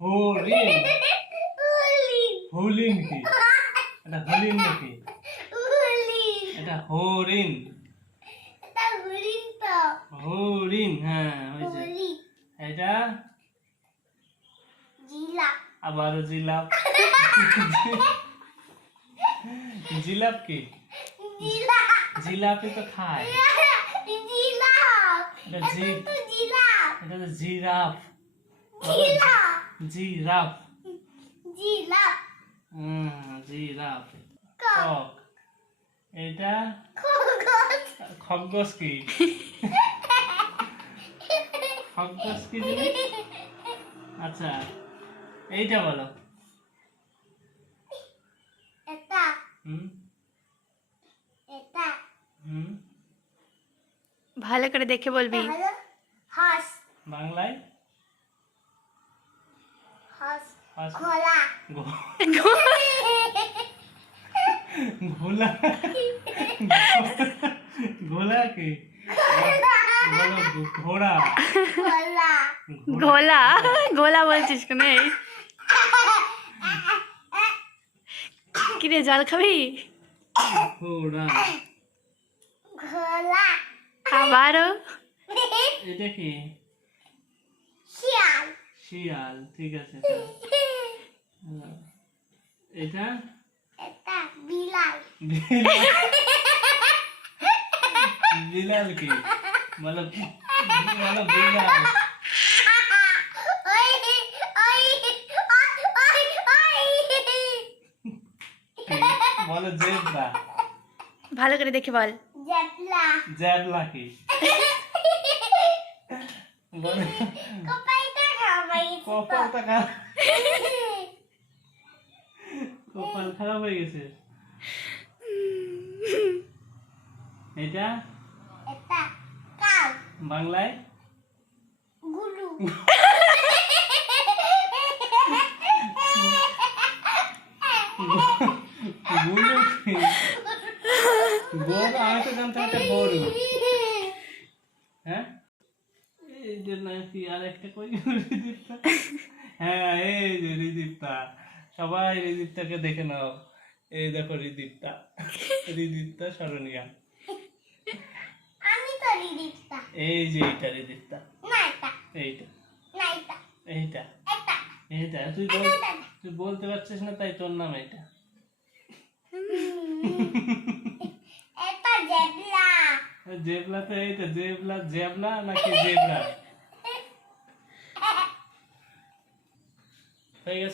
হরিণ। হরিণ কি? এটা হরিণ নাকি? এটা হরিণ। হরিণ, হ্যাঁ হয়েছে। এটা আবারও জিলাপ। জিলাপ কি? জিলাপি তো খায়। এটা তো জিরাফ। জিরাফ। জিরাফ। কক। এটা খরগোশ কি? খরগোশ কি জিনিস? আচ্ছা, এইটা বলো। হুম হুম ভালো করে দেখে বলবি। বাংলায় ঘোলা। ঘোলা। ঘোলা কি? ঘোড়া। ঘোলা ঘোলা বলছিস কেন? কিরে জল খাবি? ঘোড়া। আবারও। এটা কি? শিয়াল। ঠিক আছে। এটা বিড়াল। বিড়াল কি? বলো বলো বিড়াল। বলো জেব্রা। ভালো করে দেখে বল। জেব্রা কি? কপালটা খারাপ। কপাল খারাপ হয়ে গেছে। এটা বাংলায় গুলু কি? গরু। আমি তো জানতাম এটা গরু। হ্যাঁ, এই যে নাকি আর একটা কই রিদিপ্তা। হ্যাঁ, এই যে রিদিপ্তা। সবাই রিদিপ্তাকে দেখে নাও। এই দেখো রিদিপ্তা। রিদিপ্তা শরণিয়া। এই যে এইটা রিদিপ্তা। এইটা এইটা এইটা তুই বলতে পারছিস না, তাই তোর নাম এটা। জেবলা তো এইটা। জেবলা নাকি জেবরা? হয়ে গেছে।